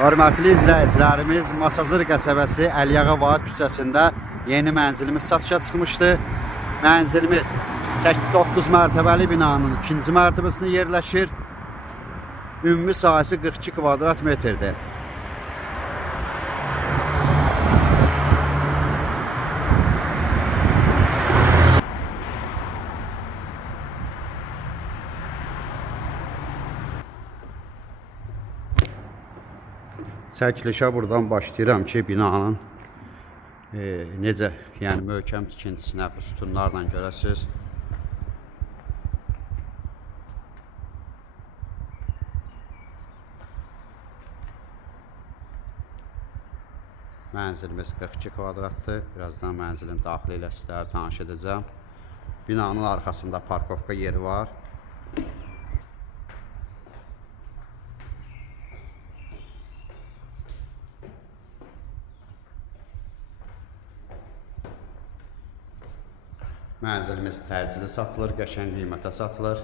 Hörmətli izləyicilərimiz, Masazır qəsəbəsi Əliyağa Vahid küçəsində yeni mənzilimiz satışa çıxmışdı. Mənzilimiz 9 mərtəbəli binanın 2-ci mərtəbəsində yerləşir. Ümumi sahəsi 42 kvadrat metrdir. Çəkilişə buradan başlayıram ki, binanın necə, yəni möhkəm tikintisinə, bu sütunlarla görəsiniz. Mənzilimiz 42 kvadratdır. Birazdan mənzilin daxili ilə sizlərə tanış edəcəm. Binanın arxasında parkovka yeri var. Mənzilimiz təcili satılır, qəşəng qiymətə satılır.